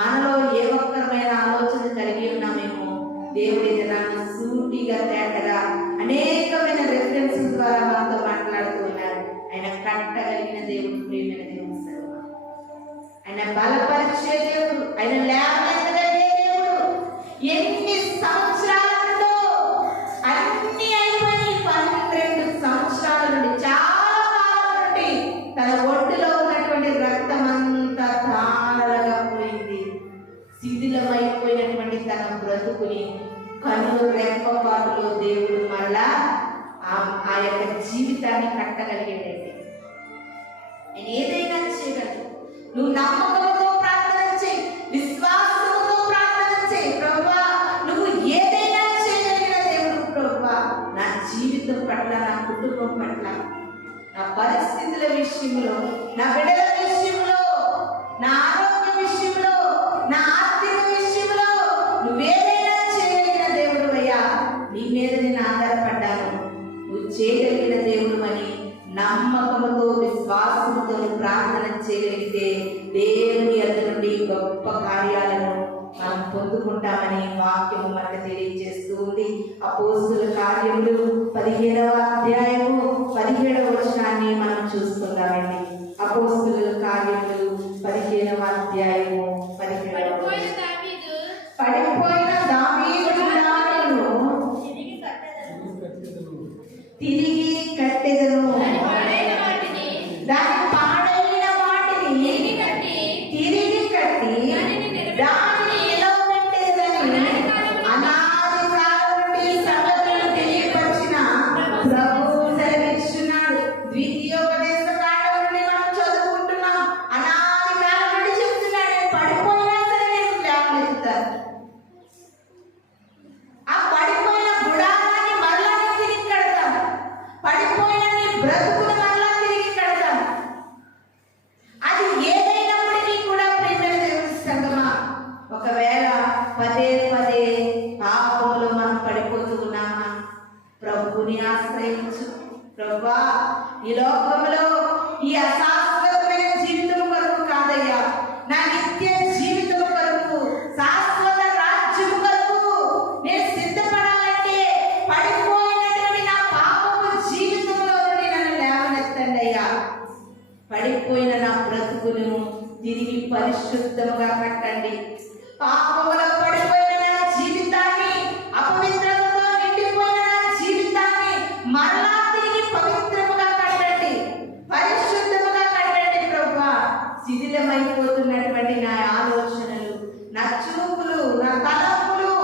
మనలో ఏ ఒక్కరమైన ఆలోచన కలిగి ఉన్నామేమో, దేవుడి దినాన్ని సూటిగా తేటగా అనేకమైన రెఫరెన్సెస్ ద్వారా మనతో మాట్లాడుతూ ఉన్నారు. ఆయన కట్టగలిగిన దేవుడు, ప్రియమైన దేవుడు సర్వ, ఆయన బలపరిచే దేవుడు, ఆయన లేవనెత్తగలిగే దేవుడు. ఎన్ని సంవత్సరాలలో అన్ని అయిపోయి 12 సంవత్సరాల నుండి, చాలా కాలం నుండి తన ఒంటిలో ఉన్నటువంటి రక్తం అంతా ధారలుగా పోయింది. శిథిలమైపోయినటువంటి తన బ్రతుకుని కన్ను రెప్పపాటులో దేవుడు మళ్ళా ఆ యొక్క జీవితాన్ని కట్టగలిగేటండి. ఆయన ఏదైనా చేయగలడు. నువ్వు నమ్మకంతో ప్రార్థన చేయి, విశ్వాసంతో ప్రార్థన చేయి. ప్రభువా, నువ్వు ఏదైనా చేయగలిగిన దేవుడు. ప్రభువా, నా జీవితం పట్ల, నా కుటుంబం పట్ల, నా పరిస్థితుల విషయంలో, నా బిడ్డల విషయంలో, నా ఆరోగ్య విషయంలో, నా ఆర్థిక విషయంలో నువ్వేదైనా చేయగలిగిన దేవుడు అయ్యా, నీ మీద నేను ఆధారపడ్డాను, నువ్వు చేయగలిగిన దేవుడు అని నమ్మకముతో విశ్వాసముతో ప్రార్థన చేయగలిగితే దేవుని యొద్ద నుండి గొప్ప కార్యాలను మనం పొందుకుంటామని వాక్యము మనకు తెలియజేస్తూ ఉంది. అపోస్తుల కార్యములు 15వ అధ్యాయము 17వ వచనాన్ని మనం చూసుకుందామండి. అపోస్తుల కార్యములు 15వ అధ్యాయము 17వ వచనం. పడిపోయిన దావీదు గుడారమును తిరిగి కట్టెదను, దాని పాడైన వాటిని తిరిగి కట్టి దానిని నిలవబెట్టేదని అనాది కాలం నుండి సంగతులను తెలియపరిచిన ప్రభువు సెలవిస్తున్నాడు. ద్వితీయోపదేశ కాండం నుండి మనం చదువుకుంటున్నాం. అనాది బ్రతుకును తిరిగి పరిశుద్ధముగా కట్టండి. పాపములో పడిపోయిన నా జీవితాన్ని, అపవిత్రతతో నిండిపోయిన నా జీవితాన్ని మరలా తిరిగి పవిత్రముగా కట్టండి, పరిశుద్ధముగా కట్టండి ప్రభువా. శిథిలమైపోతున్నటువంటి నా ఆలోచనలు, నా చూపులు, నా తలపులు,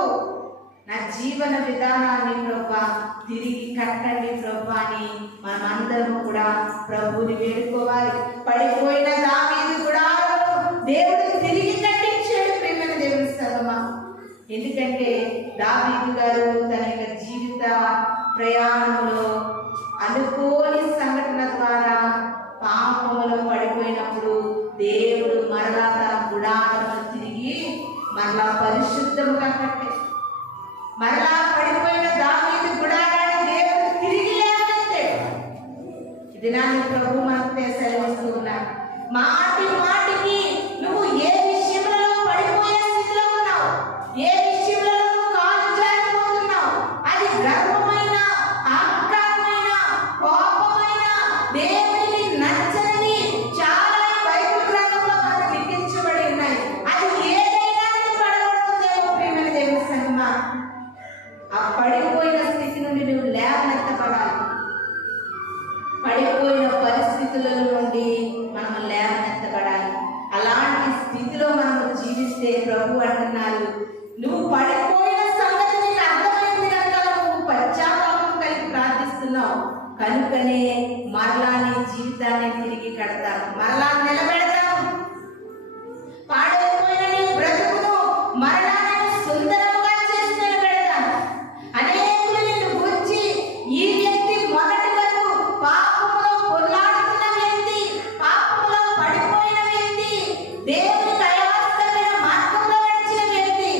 నా జీవన విధానాన్ని ప్రభువా తిరిగి కట్టండి ప్రభువా అని మనమందరం కూడా ప్రభువుని వేడుకోవాలి. పడిపోయిన దావీదు గుడారము దేవుడు తిరిగి కట్టించాడు ప్రియమైన దేవుని సంగమా. ఎందుకంటే దావీదు గారు తన యొక్క జీవిత ప్రయాణంలో అనుకోని సంఘటన ద్వారా పాపములో పడిపోయినప్పుడు దేవుడు మరలా తన గుడారమును తిరిగి మరలా పరిశుద్ధముగా కట్టాడు. మరలా పడిపోయిన దావీదు గుడారాన్ని దేవుడు తిరిగి లేవనెత్తాడు. ఇది నాన్న ప్రభు మనకు సెలవిస్తూ ఉన్నారు. మాటి మాటికి నువ్వు ఏ విషయంలో పడిపోయే స్థితిలో ఉన్నావు, ఏ విషయంలో నువ్వు కాలు జారిపోతున్నావు, అది గర్వమైన, అహంకారమైన, కోపమైన, దేవునికి నచ్చని చాలా బైబిల్ గ్రంథంలో మనకు లిఖించబడి ఉన్నాయి. అది ఏదైనా పడగొడుతుందేమో ప్రియమైన దేవుని సంగమా. ఆ పడిపోయిన స్థితి నుండి నువ్వు లేవనెత్తబడాలి. పడిపోయిన పరిస్థితుల నుండి మనం లేవనెత్తబడాలి. అలాంటి స్థితిలో మనం జీవిస్తే ప్రభు అంటున్నారు, నువ్వు పడిపోయిన సంగతి నీకు అర్థమైంది కనుక నువ్వు పశ్చాత్తాపం కలిగి ప్రార్థిస్తున్నావు కనుకనే మరలా నీ జీవితాన్ని తిరిగి కడతాను, మరలా నిలబెడతాను. పాడైపోయిన నీ బ్రతుకును మరలా నేను సుందరముగా చేసి నిలబెడతాను. అనేకులు నిన్ను గురించి ఈ వ్యక్తి మొదటి వరకు పాపములో పొర్లాడుతున్న వ్యక్తి, పాపములో పడిపోయిన వ్యక్తి, దేవునికి అయవాస్తమైన మార్గంలో నడిచిన వ్యక్తి,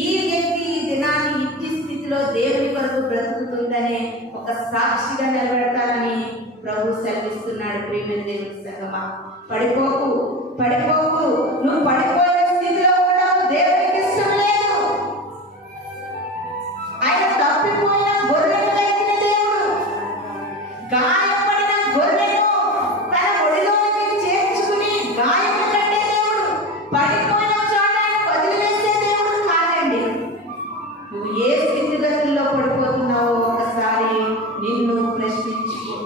ఈ వ్యక్తి ఈ దినాన్ని ఇట్టి స్థితిలో దేవుని కొరకు బ్రతుకుతుందనే ఒక సాక్షిగా నిలబెడతానని ప్రభు సెలవిస్తున్నాడు. ప్రియమైన దేవుని సంగమా, పడిపోకు, పడిపోకు. నువ్వు పడిపోయిన స్థితిలో ఉన్నావు, దేవునికి ఇష్టం లేదు. ఆయన తప్పిపోయిన గొర్రెను వెతికిన దేవుడు, గాయపడిన గొర్రెను తన ఒడిలోకి చేర్చుకుని గాయము కట్టే దేవుడు, పడిపోయిన చోట ఆయన వదిలివేసే దేవుడు కాదండి. నువ్వు ఏ స్థితిగతుల్లో పడిపోతున్నావో ఒకసారి నిన్ను ప్రశ్నించుకో.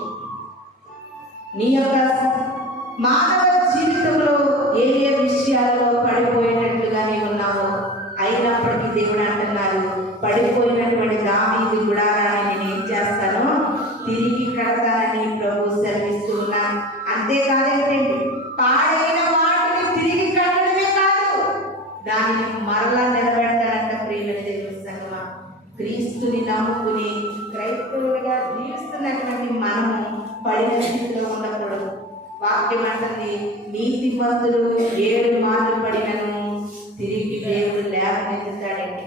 నీ యొక్క మానవ జీవితంలో ఏ ఏ విషయాల్లో పడిపోయేటట్లుగా నీవు ఉన్నావో, అయినప్పటికీ దేవుడు అంటున్నారు, పడిపోయినటువంటి దావీదు గుడారాన్ని నేను ఏం చేస్తాను, తిరిగి కడతానని ప్రభు సెలవిస్తూ ఉన్నాను. అంతేకాదేంటండి, పాడైన వాటిని తిరిగి కట్టడమే కాదు, దానిని మరలా నిలబెడతాడంట. ప్రియమైన దేవుని సంగమా, క్రీస్తుని నమ్ముకుని క్రైస్తవులుగా జీవిస్తున్నటువంటి మనము పడిన స్థితిలో ఉండకూడదు. వాక్యం అంటుంది, నీతిమంతులు 7 మార్లు పడినను తిరిగి దేవుడు లేవనెత్తుతాడండి.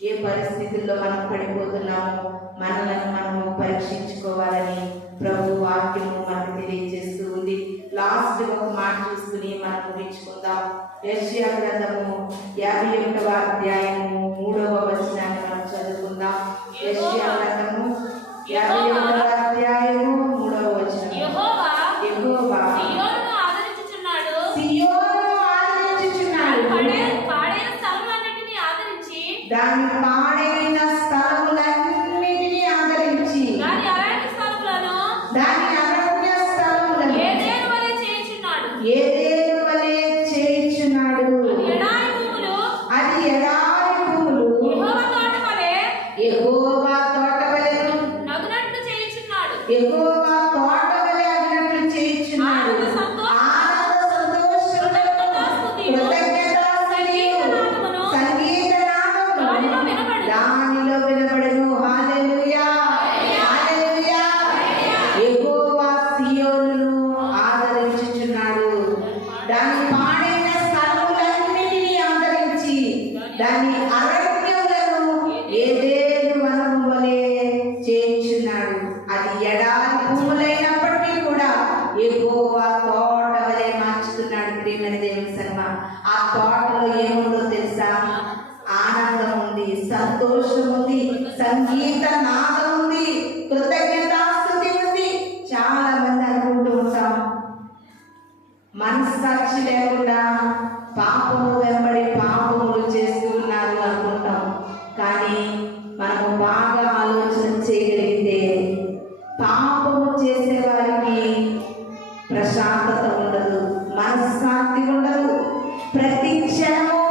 ఏ పరిస్థితుల్లో మనం పడిపోతున్నామో మనలను మనము పరీక్షించుకోవాలని ప్రభు వాక్యము మనకు తెలియజేస్తూ ఉంది. లాస్ట్ ఒక మాట చూసుకుని మనం ముగించుకుందాం. యెషయా గ్రంథము 51వ అధ్యాయము 3వ వచనాన్ని మనం చదువుకుందాం. యెషయా గ్రంథము 51వ అధ్యాయము 3వ వచనం. యెహోవా సియోనును ఆదరించుచున్నాడు, పాడైన స్థలములన్నిటిని ఆదరించి, దాని పాడైన స్థలములన్నిటిని ఆదరించి, దాని అరణ్య స్థలములను ఏదెను వలె చేయుచున్నాడు. అది ఎడారి భూములు యెహోవా తోట వలెను నగునట్లు చేయుచున్నాడు. యెహోవా తోట వలె అగినట్లు చేయుచున్నాడు. ఆనంద సంతోషములు సంగీతనాదమును దానిలో వినబడును. హల్లెలూయా, హల్లెలూయా. యెహోవా సియోనును ఆదరించుచున్నాడు, దాని పాడైన స్థలములన్నిటినీ ఆదరించి, దాని అరణ్యములను ఏదేను వనము వలె చేయించున్నాడు. అది ఎడారి భూములైనప్పటికీ కూడా యెహోవా తోట వలె మార్చుతున్నాడు. ప్రియమైన దేవుని సంగమా, ఆ తోటలో ఏముందో తెలుసా? ఆనందం ఉంది, సంతోషం ఉంది, సంగీత నాదం ఉంది, కృతజ్ఞతాస్తుతి ఉంది. చాలా మంది అనుకుంటూ ఉంటాం, మన మనస్సాక్షి లేకుండా పాపము వెంబడి పాపములు చేస్తూ ఉన్నారు అనుకుంటాం. కానీ మనము బాగా ఆలోచన చేయగలిగితే పాపము చేసే వారికి ప్రశాంతత ఉండదు, మనశ్శాంతి ఉండదు. ప్రతి క్షణము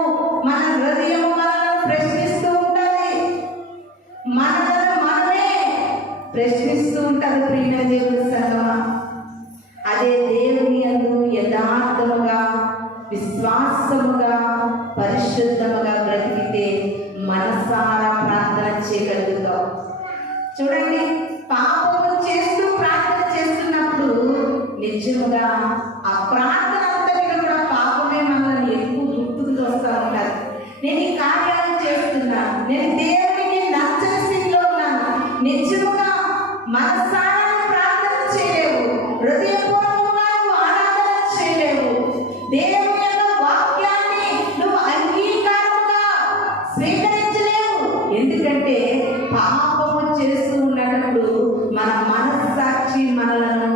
మన హృదయం మనల్ని ప్రశ్నిస్తూ ఉంటుంది, మనల్ని మనమే ప్రశ్నిస్తూ ఉంటుంది. ప్రియమైన దేవుని సంగమా, అదే దేవుని యందు యథార్థముగా విశ్వాసముగా పరిశుద్ధముగా బ్రతికితే మనసారా ప్రార్థన చేయగలుగుతాం. చూడండి, పాపము చేస్తూ ప్రార్థన చేస్తున్నప్పుడు నిజముగా ఆ ప్రార్థన అంతటిగా కూడా పాపమే మనల్ని ఎక్కువ గుర్తుకు వస్తూ ఉంటారు. నేను ఈ కార్యాలు చేస్తున్నాను, నేను దేవునికి నచ్చని స్థితిలో ఉన్నాను. నిజముగా మనసారా ప్రార్థన చేయలేవు, హృదయపూర్వకంగా నువ్వు ఆరాధన చేయలేవు. దేవుని యొక్క వాక్యాన్ని నువ్వు అంగీకారంగా స్వీకరించలేవు. ఎందుకంటే పాపము చేస్తూ ఉన్నప్పుడు మన మనస్సాక్షి మనలను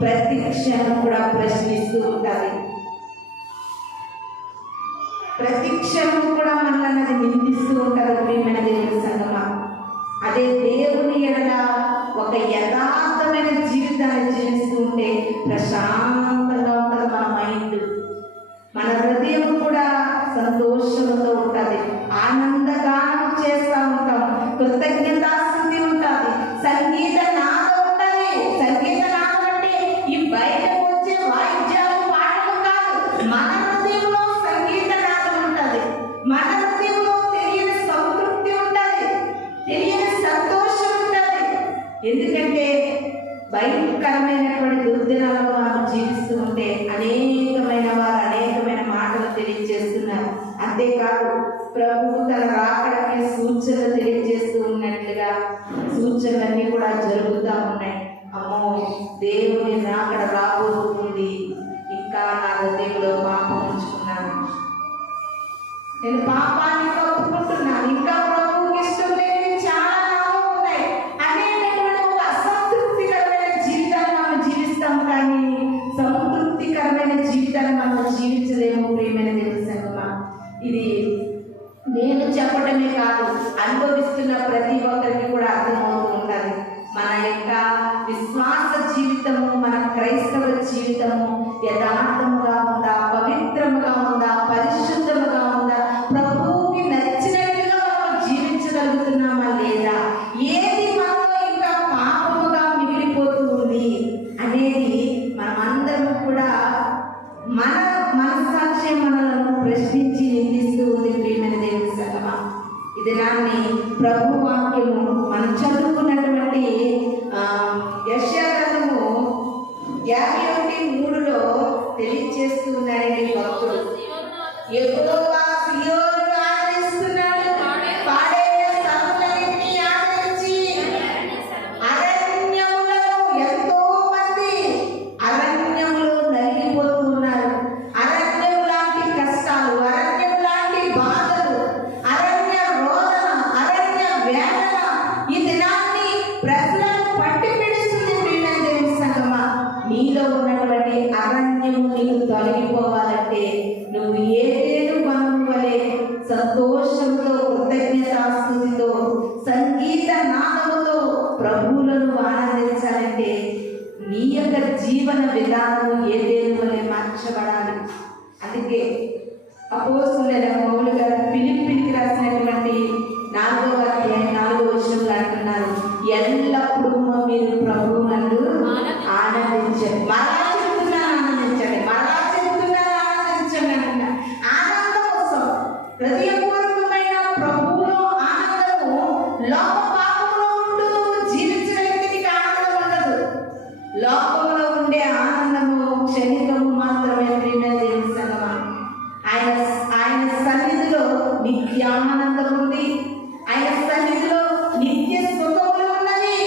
ప్రతి క్షణం కూడా ప్రశ్నిస్తూ ఉంటుంది, ప్రతి క్షణం కూడా మనల్ని నిందిస్తూ ఉంటారు. ప్రియమైన దేవుని సంగమా, అదే దేవుని ఎడల ఒక యథార్థమైన జీవితాన్ని జీవిస్తూ ఉంటే ప్రశాంతంగా ఉంటుంది మన మైండ్, మన హృదయం కూడా సంతోషంతో ఉంటుంది. ఆనందగానం చేస్తూ ఉంటాం, కృతజ్ఞతాస్థుతి ఉంటుంది, సంగీత నాదం ఉంటుంది. సంగీత నాదం అంటే ఈ బయటకు వచ్చే వాయిద్యాలు పాటలు కాదు, మన హృదయంలో సంగీత నాదం ఉంటుంది. మన హృదయంలో తెలియని సంతృప్తి ఉంటుంది, తెలియని సంతోషం ఉంటుంది. ఎందుకంటే భయంకరమైనటువంటి దుర్దినాలను మనం జీవిస్తూ ఉంటే అనేకమైన వారు అనేకమైన మాటలు తెలియజేస్తున్నారు. అంతేకాదు, ప్రభువు తన రాకడకి సూచనలు తెలియజేస్తూ ఉన్నట్లుగా సూచనలన్నీ కూడా జరుగుతూ ఉన్నాయి. అమ్మో, దేవుని రాకడ రాబోతుంది, ఇంకా నా హృదయంలో పాపం ఉంచుకున్నాను, నేను పాపాన్ని ఒప్పుకుంటున్నాను, ఇంకా ప్రభువుకి ఇష్టం లేని చాలా నాలో ఉన్నాయి అనేటటువంటి ఒక అసంతృప్తికరమైన జీవితాన్ని మనం జీవిస్తాం. కానీ సంతృప్తికరమైన జీవితాన్ని మనం జీవించలేము. ప్రియమైన దేవుని సంగమా, ఇది నేను చెప్పడమే కాదు, అనుభవిస్తున్న ప్రతి ఒక్కరికి కూడా అర్థమవుతూ ఉంటుంది. మన యొక్క విశ్వాస జీవితము, మన క్రైస్తవ జీవితము యథార్థముగా ఉందా, పవిత్రముగా ఉందా, పరిశుద్ధముగా ఉందా, ప్రభువుకి నచ్చినట్టుగా మనం జీవించగలుగుతున్నామా లేదా, ఏది మనలో ఇంకా పాపముగా మిగిలిపోతూ ఉంది అనేది మనమందరం కూడా మన మనస్సాక్షి మనలను ప్రశ్నించి నిందిస్తూ ఉంది. ప్రియమైన దేవుని సంగమా, ఇది నాన్ని ప్రభు వాక్యము మనం చదువుకున్నటువంటి యెషయా గ్రంథము 51:3లో తెలియజేస్తూ ఉన్నాడండి భక్తుడు. యెహోవా సియోనును ఆదరిస్తున్నాడు, పాడైన స్థలములన్నిటినీ ఆదరించి అరణ్యములలో ఎంతో మంది అరణ్యములో నలిగిపోతున్నారు. అరణ్యం లాంటి కష్టాలు, అరణ్యం లాంటి బాధలు, అరణ్య రోదన, అరణ్య వేదన ఈ దినాన్ని ప్రజలను పట్టి పిడుస్తుంది. ప్రియమైన దేవుని సంగమా, నీలో ఉన్నటువంటి అరణ్యము నీకు తొలగిపోవాలంటే నువ్వు ఏదేను వనము వలె సంతోషంతో, కృతజ్ఞతాస్తుతితో, సంగీత నాదముతో ప్రభువులను ఆనందించాలంటే నీ యొక్క జీవన విధానం ఏదేను వలె మార్చబడాలి. అందుకే అపోస్తలుడైన పౌలు గారు ఫిలిప్పీకి రాసినటువంటి 4వ అధ్యాయం 4వ వచనంలో అంటున్నారు, ఎల్లప్పుడూ మీరు ప్రభువునందు ఆనందించండి. మరలా చెప్తున్నాను, ఆనందించండి, మరలా చెప్తున్నాను, ఆనందించండి అంటున్నారు. ఆనందం కోసం హృదయపూర్వకమైన ప్రభువులో ఆనందము లోక పాపంలో ఉంటూ జీవించిన వ్యక్తికి ఆనందం ఉండదు. లోకంలో ఉండే ఆనందము క్షణికము మాత్రమే. ప్రియమైన దేవుని సంగమా, ఆయన సన్నిధిలో నిత్యానందం ఉంది, ఆయన సన్నిధిలో నిత్య సుఖములు ఉన్నది.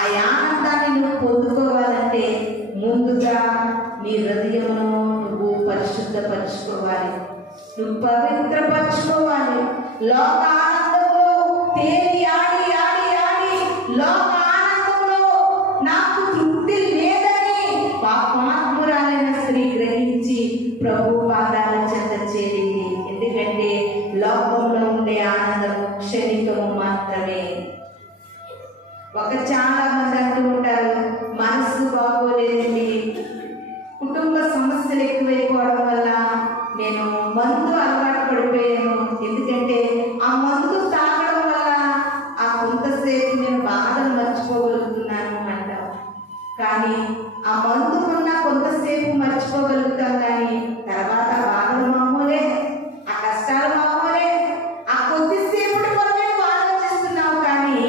ఆ ఆనందాన్ని నువ్వు పొందుకోవాలంటే ముందుగా నీ హృదయమును నువ్వు పరిశుద్ధపరచుకోవాలి, నువ్వు పవిత్రపరచుకోవాలి. లోక ఆనందంలో తేలి ఆడి ఆడి ఆడి లోక ఆనందంలో నాకు తృప్తి లేదని పాపాత్మురాలి ప్రభు పాదాల చెంత చేరింది. ఎందుకంటే లోకంలో ఉండే ఆనందం క్షణికము మాత్రమే. చాలా మంది అంటూ ఉంటారు, మనసు బాగోలేదండి, కుటుంబ సమస్యలు ఎక్కువైపోవడం వల్ల నేను మందు అలవాటు పడిపోయాను. ఎందుకంటే ఆ మందు తాగడం వల్ల ఆ కొంతసేపు నేను బాధలు మర్చిపోగలుగుతున్నాను అంటాం. కానీ ఆ మందు ఉన్న కొంతసేపు మర్చిపోగలుగుతాం, కానీ తర్వాత బాధలు మామూలే, ఆ కష్టాలు మామూలే. ఆ కొద్దిసేపటి వల్లే ఆలోచిస్తున్నాం, కానీ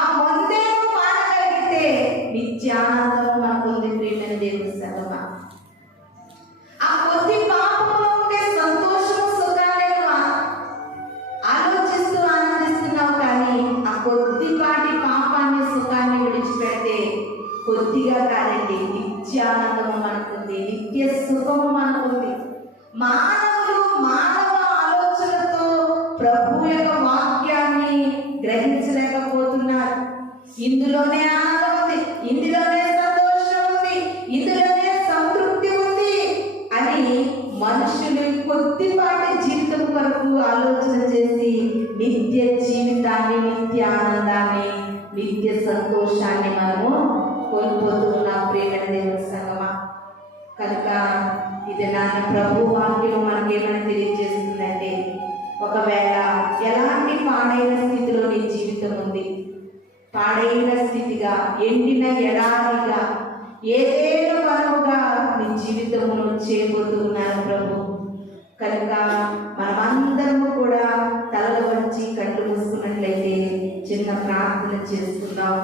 ఆ మందే మానగలిగితే నిత్యానందం మనకుంది. ప్రియమైన దేవుని సంగమా, ఆ కొద్ది పాపంలో ఉండే సంతోషం సుఖాలను ఆలోచిస్తూ ఆనందిస్తున్నావు, కానీ ఆ కొద్దిపాటి పాపాన్ని సుఖాన్ని విడిచిపెడితే కొద్దిగా కాదండి, నిత్యానందము మనకుంది, నిత్య సుఖము మనకుంది. మానవులు మానవ ఆలోచనతో ప్రభు యొక్క వాక్యాన్ని గ్రహించలేకపోతున్నారు. ఇందులోనే ఆనందం ఉంది, ఇందులోనే సంతోషం ఉంది, ఇందులోనే సంతృప్తి ఉంది అని మనుషులు కొద్దిపాటి జీవితం వరకు ఆలోచన చేసి నిత్య జీవితాన్ని, నిత్య ఆనందాన్ని, నిత్య సంతోషాన్ని మనము కోల్పోతున్నాం. ప్రియమైన దేవుని సంగమా, కనుక ఇది నా ప్రభు వాక్యం మనకేమైనా తెలియజేస్తుందంటే, ఒకవేళ ఎలాంటి పాడైన స్థితిలో నీ జీవితం ఉంది, పాడైన స్థితిగా, ఎండిన ఎడారిగా, ఏదేదో వరముగా నీ జీవితంలో చేయబోతున్నారు ప్రభు. కనుక మనమందరము కూడా తలలు వంచి కళ్ళు మూసుకున్నట్లయితే చిన్న ప్రార్థన చేసుకుందాం.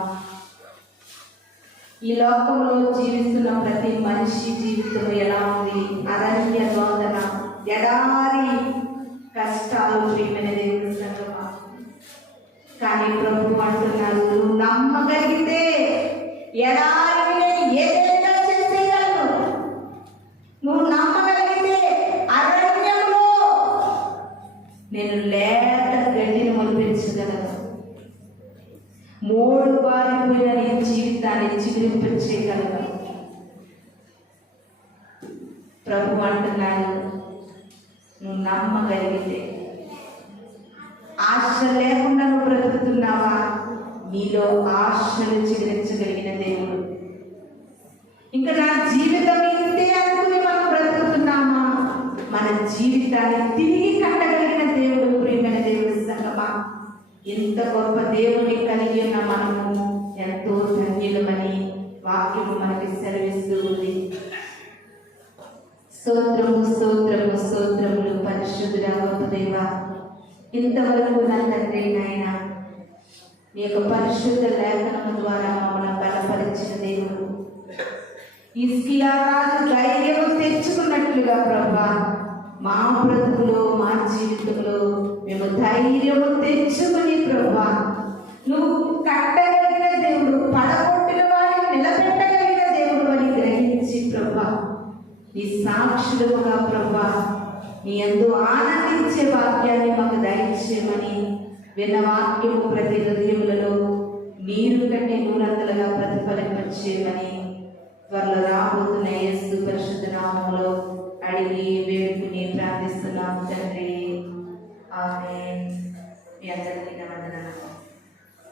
ఈ లోకంలో జీవిస్తున్న ప్రతి మనిషి జీవితం ఎలా ఉంది? అరణ్య రోదన, ఎడారి కష్టాలు. ప్రియమైన దేవుని సంగమా, కానీ ప్రభు అంటున్నారు, నువ్వు నమ్మగలిగితే ఎడారిని ఏదైనా చేసేయగలను. నువ్వు నమ్మగలిగితే అరణ్యంలో నేను లేత గడ్డిని మొలిపించగలను. మూడు బారిపోయిన నీ జీవితాన్ని చిగురింపచేయగలను. ప్రభు అంటున్నాడు, నువ్వు నమ్మగలిగితే. ఆశ లేకుండా నువ్వు బ్రతుకుతున్నావా? నీలో ఆశలు చిగురించగలిగిన దేవుడు. ఇంకా నా జీవితం ఇంతే అనుకుని మనం బ్రతుకుతున్నామా? మన జీవితాన్ని తిరిగి కట్టగలిగిన దేవుడు. ప్రియమైన దేవుడి సంగమా, ఎంత గొప్ప దేవుని కలిగి ఉన్న మనము ఎంతో ధన్యులమని వాక్యము మనకి సెలవిస్తూ ఉంది. స్తోత్రము, స్తోత్రము, స్తోత్రములు పరిశుద్ధుడా గొప్ప దేవా. ఇంతవరకు నా తండ్రి నాయన, నీ యొక్క పరిశుద్ధ లేఖనము ద్వారా మమ్మల్ని బలపరిచిన దేవుడు. హిజ్కియా రాజు ధైర్యము తెచ్చుకున్నట్లుగా ప్రభా, మా బ్రతుకులో, మా జీవితంలో మేము ధైర్యము తెచ్చుకుని ప్రభా, నువ్వు కట్టగలిగిన దేవుడు, పడగొట్టిన వాడిని నిలబెట్టగలిగిన దేవుడు అని గ్రహించి ప్రభా, నీ సాక్షులుగా ప్రభా, నీ యందు ఆనందించే వాక్యాన్ని మాకు దయచేయమని, విన్న వాక్యము ప్రతి హృదయములలో నీరు కంటే నూరంతలుగా ప్రతిఫలింపచేయమని త్వరలో రాబోతున్న యేసు పరిశుద్ధ నామములో అడిగి వేడుకుని ప్రార్థిస్తున్నాం తండ్రి. ఆమేన్. మీ అందరికీ వందనాలు.